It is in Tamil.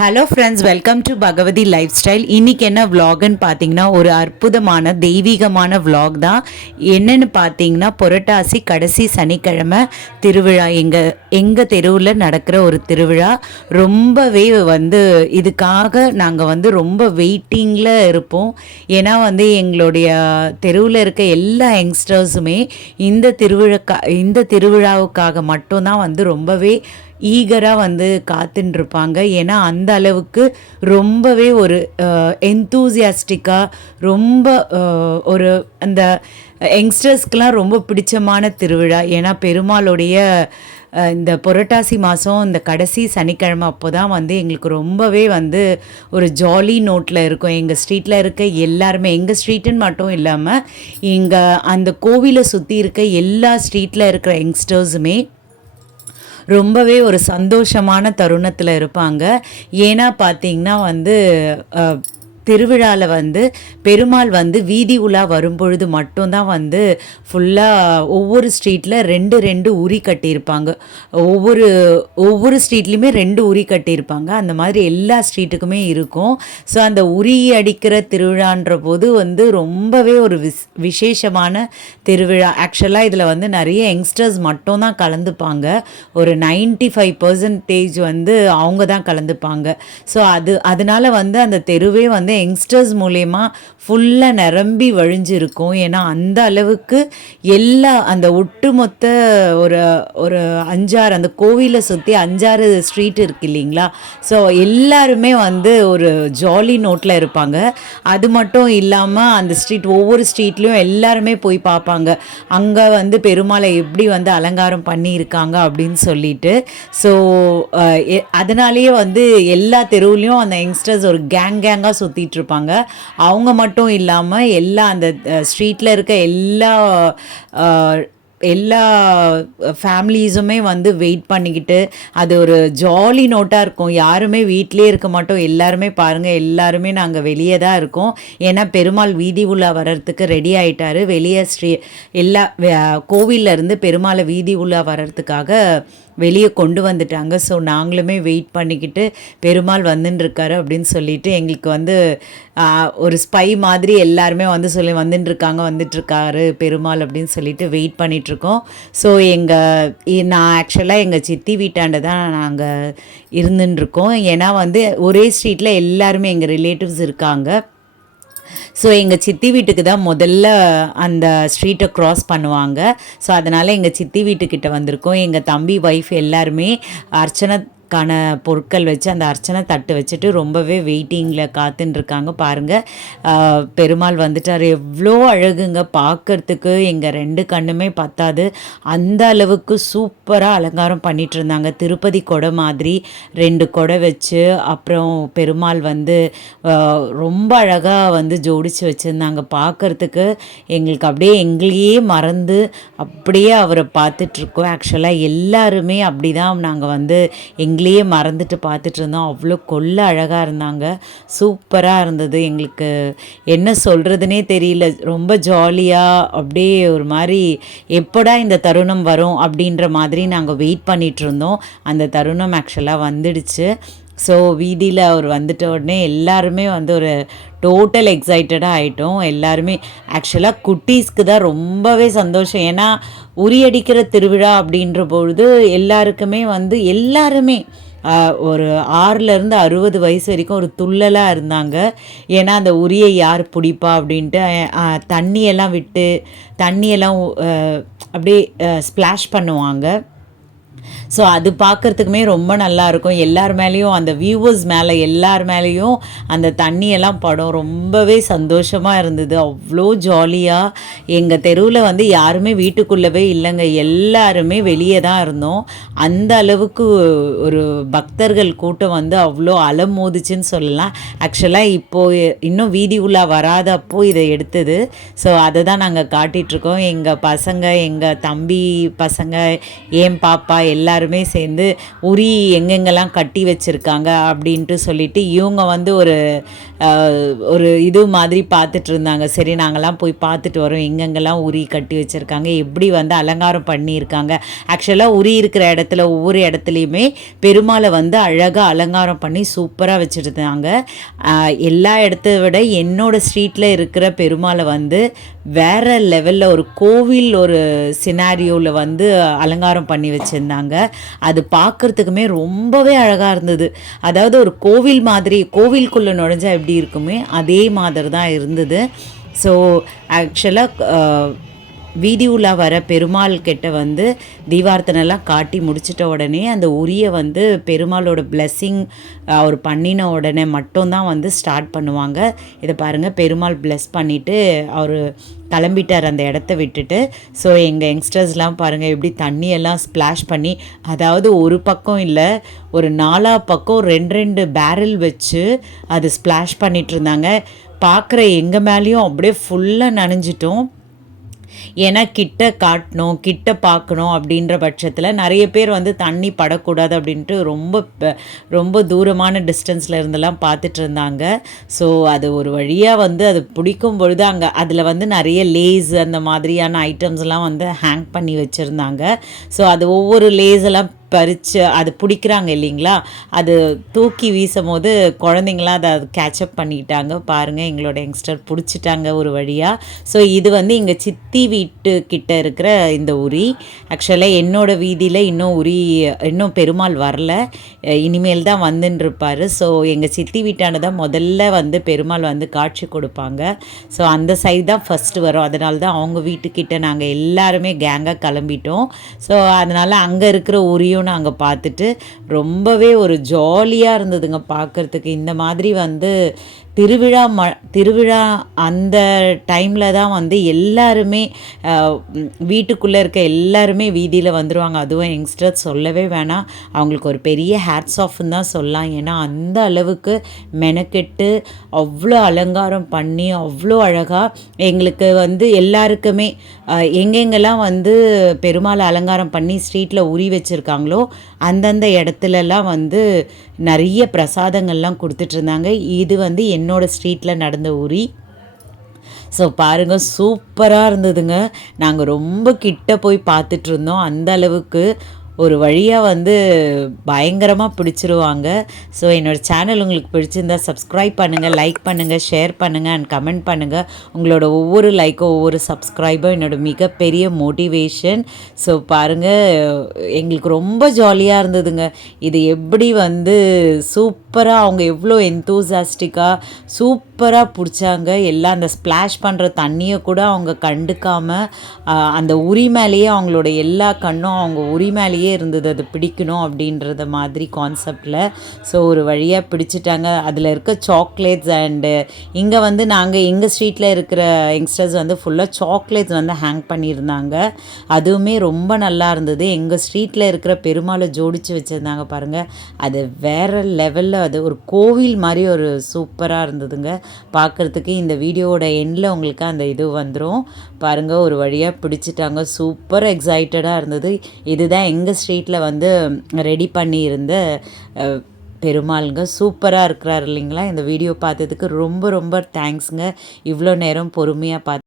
Hello friends, welcome to Bhagavathi lifestyle. இன்றைக்கி என்ன விலாகுன்னு பார்த்தீங்கன்னா, ஒரு அற்புதமான தெய்வீகமான விலாக் தான். என்னென்னு பார்த்தீங்கன்னா, புரட்டாசி கடைசி சனிக்கிழமை திருவிழா எங்கள் தெருவில் நடக்கிற ஒரு திருவிழா. ரொம்பவே இதுக்காக நாங்கள் ரொம்ப வெயிட்டிங்கில் இருப்போம். ஏன்னா எங்களுடைய தெருவில் இருக்க எல்லா யங்ஸ்டர்ஸுமே இந்த திருவிழாவுக்காக மட்டும்தான் ரொம்பவே ஈகராக காத்துட்டுருப்பாங்க. ஏன்னா அந்த அளவுக்கு ரொம்பவே ஒரு என்தூசியாஸ்டிக்காக ரொம்ப ஒரு அந்த யங்ஸ்டர்ஸ்க்கெலாம் ரொம்ப பிடிச்சமான திருவிழா. ஏன்னா பெருமாளுடைய இந்த புரட்டாசி மாதம் இந்த கடைசி சனிக்கிழமை அப்போ தான் எங்களுக்கு ரொம்பவே ஒரு ஜாலி நோட்டில் இருக்கும். எங்கள் ஸ்ட்ரீட்டில் இருக்க எல்லாருமே, எங்கள் ஸ்ட்ரீட்டுன்னு மட்டும் இல்லாமல் இங்கே அந்த கோவிலை சுற்றி இருக்க எல்லா ஸ்ட்ரீட்டில் இருக்கிற யங்ஸ்டர்ஸுமே ரொம்பவே ஒரு சந்தோஷமான தருணத்தில் இருப்பாங்க. ஏன்னா பார்த்திங்கன்னா திருவிழாவில் பெருமாள் வீதி உலா வரும்பொழுது மட்டும்தான் ஃபுல்லாக ஒவ்வொரு ஸ்ட்ரீட்டில் ரெண்டு உரி கட்டியிருப்பாங்க. ஒவ்வொரு ஸ்ட்ரீட்லேயுமே 2 உரி கட்டியிருப்பாங்க. அந்த மாதிரி எல்லா ஸ்ட்ரீட்டுக்குமே இருக்கும். ஸோ அந்த உரி அடிக்கிற திருவிழான்ற போது ரொம்பவே ஒரு விசேஷமான திருவிழா. ஆக்சுவலாக இதில் நிறைய யங்ஸ்டர்ஸ் மட்டும்தான் கலந்துப்பாங்க. ஒரு 95% அவங்க தான் கலந்துப்பாங்க. ஸோ அதனால அந்த தெருவே யங்ஸ்டர்ஸ் மூலயமா ஃபுல்லாக நிரம்பி வழிஞ்சிருக்கும். ஏன்னா அந்த அளவுக்கு எல்லா அந்த ஒட்டுமொத்த ஒரு 5-6 அந்த கோவிலை சுற்றி 5-6 ஸ்ட்ரீட் இருக்கு இல்லைங்களா. ஸோ எல்லாருமே ஒரு ஜாலி நோட்டில் இருப்பாங்க. அது மட்டும் இல்லாமல் அந்த ஸ்ட்ரீட் ஒவ்வொரு ஸ்ட்ரீட்லேயும் எல்லாருமே போய் பார்ப்பாங்க. அங்கே பெருமாளை எப்படி அலங்காரம் பண்ணியிருக்காங்க அப்படின்னு சொல்லிட்டு. ஸோ அதனாலேயே எல்லா தெருவுலேயும் அந்த யங்ஸ்டர்ஸ் ஒரு கேங்காக சுற்றிட்டு இருப்பாங்க. அவங்க மட்டும் இல்லாமல் எல்லா அந்த ஸ்ட்ரீட்டில் இருக்க எல்லா ஃபேமிலிஸுமே வெயிட் பண்ணிக்கிட்டு அது ஒரு ஜாலி நோட்டாக இருக்கும். யாருமே வீட்டிலே இருக்க மாட்டோம். எல்லாருமே பாருங்கள், எல்லாருமே நாங்கள் வெளியே தான் இருக்கோம். ஏன்னா பெருமாள் வீதி உலா வர்றதுக்கு ரெடி ஆகிட்டாரு. வெளியே எல்லா கோவிலேருந்து பெருமாளை வீதி உலா வர்றதுக்காக வெளியே கொண்டு வந்துட்டாங்க. ஸோ நாங்களுமே வெயிட் பண்ணிக்கிட்டு பெருமாள் வந்துட்டுருக்காரு அப்படின்னு சொல்லிட்டு எங்களுக்கு ஒரு ஸ்பை மாதிரி எல்லாருமே சொல்லி வந்துட்டுருக்காரு பெருமாள் அப்படின்னு சொல்லிட்டு வெயிட் பண்ணிகிட்ருக்கோம். ஸோ நான் ஆக்சுவலாக எங்கள் சித்தி வீட்டாண்ட தான் நாங்கள் இருந்துட்டுருக்கோம். ஏன்னா ஒரே ஸ்ட்ரீட்டில் எல்லாருமே எங்கள் ரிலேட்டிவ்ஸ் இருக்காங்க. ஸோ எங்கள் சித்தி வீட்டுக்கு தான் முதல்ல அந்த ஸ்ட்ரீட்டை க்ராஸ் பண்ணுவாங்க. ஸோ அதனால் எங்கள் சித்தி வீட்டுக்கிட்ட வந்திருக்கோம். எங்கள் தம்பி ஒய்ஃப் எல்லாருமே அர்ச்சனைக்கான பொருட்கள் வச்சு அந்த அர்ச்சனை தட்டு வச்சுட்டு ரொம்பவே வெயிட்டிங்கில் காத்துட்டுருக்காங்க. பாருங்கள், பெருமாள் வந்துட்டார். எவ்வளோ அழகுங்க பார்க்குறதுக்கு. எங்கள் 2 கண்ணுமே பத்தாது, அந்த அளவுக்கு சூப்பராக அலங்காரம் பண்ணிகிட்டு இருந்தாங்க. திருப்பதி கொடை மாதிரி 2 கொடை வச்சு அப்புறம் பெருமாள் ரொம்ப அழகாக ஜோடித்து வச்சுருந்தாங்க. பார்க்குறதுக்கு எங்களுக்கு அப்படியே எங்களையே மறந்து அப்படியே அவரை பார்த்துட்ருக்கோம். ஆக்சுவலாக எல்லாருமே அப்படி தான் நாங்கள் எங்களையே மறந்துட்டு பார்த்துட்டு இருந்தோம். அவ்வளோ கொள்ள அழகாக இருந்தாங்க. சூப்பராக இருந்தது. எங்களுக்கு என்ன சொல்கிறதுனே தெரியல. ரொம்ப ஜாலியாக அப்படியே ஒரு மாதிரி எப்படா இந்த தருணம் வரும் அப்படின்ற மாதிரி நாங்கள் வெயிட் பண்ணிகிட்டு இருந்தோம். அந்த தருணம் ஆக்சுவலாக வந்துடுச்சு. ஸோ வீதியில் அவர் வந்துட்ட உடனே எல்லாருமே ஒரு டோட்டல் எக்ஸைட்டடாக ஆகிட்டோம். எல்லாருமே ஆக்சுவலாக குட்டீஸ்க்கு தான் ரொம்பவே சந்தோஷம். ஏன்னா உரியடிக்கிற திருவிழா அப்படின்ற பொழுது எல்லாருக்குமே எல்லாருமே ஒரு 6லேருந்து 60 வயசு வரைக்கும் ஒரு துள்ளலாக இருந்தாங்க. ஏன்னா அந்த உரியை யார் பிடிப்பா அப்படின்ட்டு தண்ணியெல்லாம் விட்டு தண்ணியெல்லாம் அப்படியே ஸ்ப்ளாஷ் பண்ணுவாங்க. ஸோ அது பார்க்குறதுக்குமே ரொம்ப நல்லாயிருக்கும். எல்லார் மேலேயும் அந்த வியூவர்ஸ் மேலே எல்லார் மேலேயும் அந்த தண்ணியெல்லாம் படம். ரொம்பவே சந்தோஷமாக இருந்தது. அவ்வளோ ஜாலியாக எங்கள் தெருவில் யாருமே வீட்டுக்குள்ளவே இல்லைங்க. எல்லாருமே வெளியே தான் இருந்தோம். அந்த அளவுக்கு ஒரு பக்தர்கள் கூட்டம் அவ்வளோ அலமோதிச்சுன்னு சொல்லலாம். ஆக்சுவலாக இப்போது இன்னும் வீதி உலா வராதப்போ இதை எடுத்தது. ஸோ அதை தான் நாங்கள் காட்டிகிட்ருக்கோம். எங்கள் பசங்க, எங்கள் தம்பி பசங்க, என் பாப்பா எல்லாருமே சேர்ந்து உரி எங்கெங்கெல்லாம் கட்டி வச்சுருக்காங்க அப்படின்ட்டு சொல்லிட்டு இவங்க வந்து ஒரு இது மாதிரி பார்த்துட்டு இருந்தாங்க. சரி நாங்கள்லாம் போய் பார்த்துட்டு வரோம் எங்கெங்கெல்லாம் உரி கட்டி வச்சுருக்காங்க, எப்படி வந்து அலங்காரம் பண்ணியிருக்காங்க. ஆக்சுவலாக உரி இருக்கிற இடத்துல ஒவ்வொரு இடத்துலையுமே பெருமாளை வந்து அழகாக அலங்காரம் பண்ணி சூப்பராக வச்சுருந்தாங்க. எல்லா இடத்த விட என்னோடய ஸ்ட்ரீட்டில் இருக்கிற பெருமாளை வந்து வேறு லெவலில் ஒரு கோவில் ஒரு சினாரியோவில் வந்து அலங்காரம் பண்ணி வச்சுருந்தாங்க. அது பார்க்குறதுக்குமே ரொம்பவே அழகாக இருந்தது. அதாவது ஒரு கோவில் மாதிரி, கோவிலுக்குள்ளே நுழைஞ்சா எப்படி இருக்குமே அதே மாதிரி தான் இருந்தது. ஸோ ஆக்சுவலாக வீதி உலா வர பெருமாள் கிட்ட வந்து தீபார்த்தனைலாம் காட்டி முடிச்சிட்ட உடனே அந்த உரியை வந்து பெருமாளோட பிளெஸ்ஸிங் அவர் பண்ணின உடனே மட்டும்தான் வந்து ஸ்டார்ட் பண்ணுவாங்க. இதை பாருங்கள், பெருமாள் பிளெஸ் பண்ணிவிட்டு அவர் கிளம்பிட்டார் அந்த இடத்த விட்டுட்டு. ஸோ எங்கள் யங்ஸ்டர்ஸ்லாம் பாருங்கள் எப்படி தண்ணியெல்லாம் ஸ்ப்ளாஷ் பண்ணி, அதாவது ஒரு பக்கம் இல்லை ஒரு 4 பக்கம் 2 பேரல் வச்சு அது ஸ்ப்ளாஷ் பண்ணிகிட்டு இருந்தாங்க. பார்க்குற எங்கள் மேலேயும் அப்படியே ஃபுல்லாக நனைஞ்சிட்டோம். ஏன்னா கிட்ட காட்டணும், கிட்ட பார்க்கணும் அப்படின்ற பட்சத்தில் நிறைய பேர் வந்து தண்ணி படக்கூடாது அப்படின்ட்டு ரொம்ப தூரமான டிஸ்டன்ஸில் இருந்தெல்லாம் பார்த்துட்டு இருந்தாங்க. ஸோ அது ஒரு வழியாக வந்து அது பிடிக்கும் பொழுது அங்கே அதில் வந்து நிறைய லேஸ் அந்த மாதிரியான ஐட்டம்ஸ்லாம் வந்து ஹேங் பண்ணி வச்சுருந்தாங்க. ஸோ அது ஒவ்வொரு லேஸ் எல்லாம் பறித்து அது பிடிக்கிறாங்க இல்லைங்களா, அது தூக்கி வீசும் போது குழந்தைங்களாம் அதை கேட்சப் பண்ணிக்கிட்டாங்க. பாருங்கள், எங்களோட யங்ஸ்டர் பிடிச்சிட்டாங்க ஒரு வழியாக. ஸோ இது வந்து எங்கள் சித்தி வீட்டுக்கிட்ட இருக்கிற இந்த உரி. ஆக்சுவலாக என்னோடய வீதியில் இன்னும் பெருமாள் வரல, இனிமேல் தான் வந்துட்டுருப்பார். ஸோ எங்கள் சித்தி வீட்டானதான் முதல்ல வந்து பெருமாள் வந்து காட்சி கொடுப்பாங்க. ஸோ அந்த சைடு தான் ஃபஸ்ட்டு வரும். அதனால தான் அவங்க வீட்டுக்கிட்ட நாங்கள் எல்லாருமே கேங்காக கிளம்பிட்டோம். ஸோ அதனால் அங்கே இருக்கிற உரியும் நாங்கள் பார்த்துட்டு ரொம்பவே ஒரு ஜாலியாக இருந்ததுங்க பார்க்குறதுக்கு. இந்த மாதிரி வந்து திருவிழா அந்த டைமில் தான் வந்து எல்லாருமே வீட்டுக்குள்ளே இருக்க எல்லாருமே வீதியில் வந்துடுவாங்க. அதுவும் யங்ஸ்டர்ஸ் சொல்லவே வேணாம், அவங்களுக்கு ஒரு பெரிய ஹேட்ஸ் ஆஃப்னு தான் சொல்லலாம். ஏன்னா அந்த அளவுக்கு மெனக்கெட்டு அவ்வளோ அலங்காரம் பண்ணி அவ்வளோ அழகாக எங்களுக்கு வந்து எல்லாருக்குமே எங்கெங்கெல்லாம் வந்து பெருமாளை அலங்காரம் பண்ணி ஸ்ட்ரீட்டில் உரி வச்சுருக்காங்களோ அந்தந்த இடத்துலலாம் வந்து நிறைய பிரசாதங்கள்லாம் கொடுத்துட்ருந்தாங்க. இது வந்து என்னோடய ஸ்ட்ரீட்டில் நடந்த உரி. ஸோ பாருங்கள், சூப்பராக இருந்ததுங்க. நாங்கள் ரொம்ப கிட்ட போய் பார்த்துட்ருந்தோம். அந்த அளவுக்கு ஒரு வழியாக வந்து பயங்கரமாக பிடிச்சிருவாங்க. ஸோ என்னோடய சேனல் உங்களுக்கு பிடிச்சிருந்தா சப்ஸ்கிரைப் பண்ணுங்கள், லைக் பண்ணுங்கள், ஷேர் பண்ணுங்கள் அண்ட் கமெண்ட் பண்ணுங்கள். உங்களோட ஒவ்வொரு லைக்கும் ஒவ்வொரு சப்ஸ்கிரைபும் என்னோடய மிகப்பெரிய மோட்டிவேஷன். ஸோ பாருங்கள், எங்களுக்கு ரொம்ப ஜாலியாக இருந்ததுங்க. இது எப்படி வந்து சூப்பராக அவங்க எவ்வளோ என்தூசியாஸ்டிக்காக சூப்பராக பிடிச்சாங்க. எல்லாம் அந்த ஸ்ப்ளாஷ் பண்ணுற தண்ணியை கூட அவங்க கண்டுக்காமல் அந்த உரி மேலேயே அவங்களோட எல்லா கண்ணும் அவங்க உரி மேலேயே இருந்தது, அது பிடிக்கணும் அப்படின்றத மாதிரி கான்செப்டில். ஸோ ஒரு வழியாக பிடிச்சிட்டாங்க. அதில் இருக்க சாக்லேட்ஸ் அண்டு இங்கே வந்து நாங்கள் எங்கள் ஸ்ட்ரீட்டில் இருக்கிற யங்ஸ்டர்ஸ் வந்து ஃபுல்லாக சாக்லேட்ஸ் வந்து ஹேங் பண்ணியிருந்தாங்க. அதுவுமே ரொம்ப நல்லா இருந்தது. எங்கள் ஸ்ட்ரீட்டில் இருக்கிற பெருமாளை ஜோடித்து வச்சுருந்தாங்க பாருங்கள், அது வேறு லெவலில், அது ஒரு கோவில் மாதிரி ஒரு சூப்பராக இருந்ததுங்க பார்க்குறதுக்கு. இந்த வீடியோவோட எண்டில் உங்களுக்கு அந்த இது வந்துடும் பாருங்கள். ஒரு வழியாக பிடிச்சிட்டாங்க, சூப்பர் எக்ஸைட்டடாக இருந்தது. இதுதான் எங்கள் ஸ்ட்ரீட்டில் வந்து ரெடி பண்ணியிருந்த பெருமாளுங்க. சூப்பராக இருக்கிறார் இல்லைங்களா. இந்த வீடியோ பார்த்ததுக்கு ரொம்ப ரொம்ப தேங்க்ஸுங்க. இவ்வளோ நேரம் பொறுமையாக பார்த்து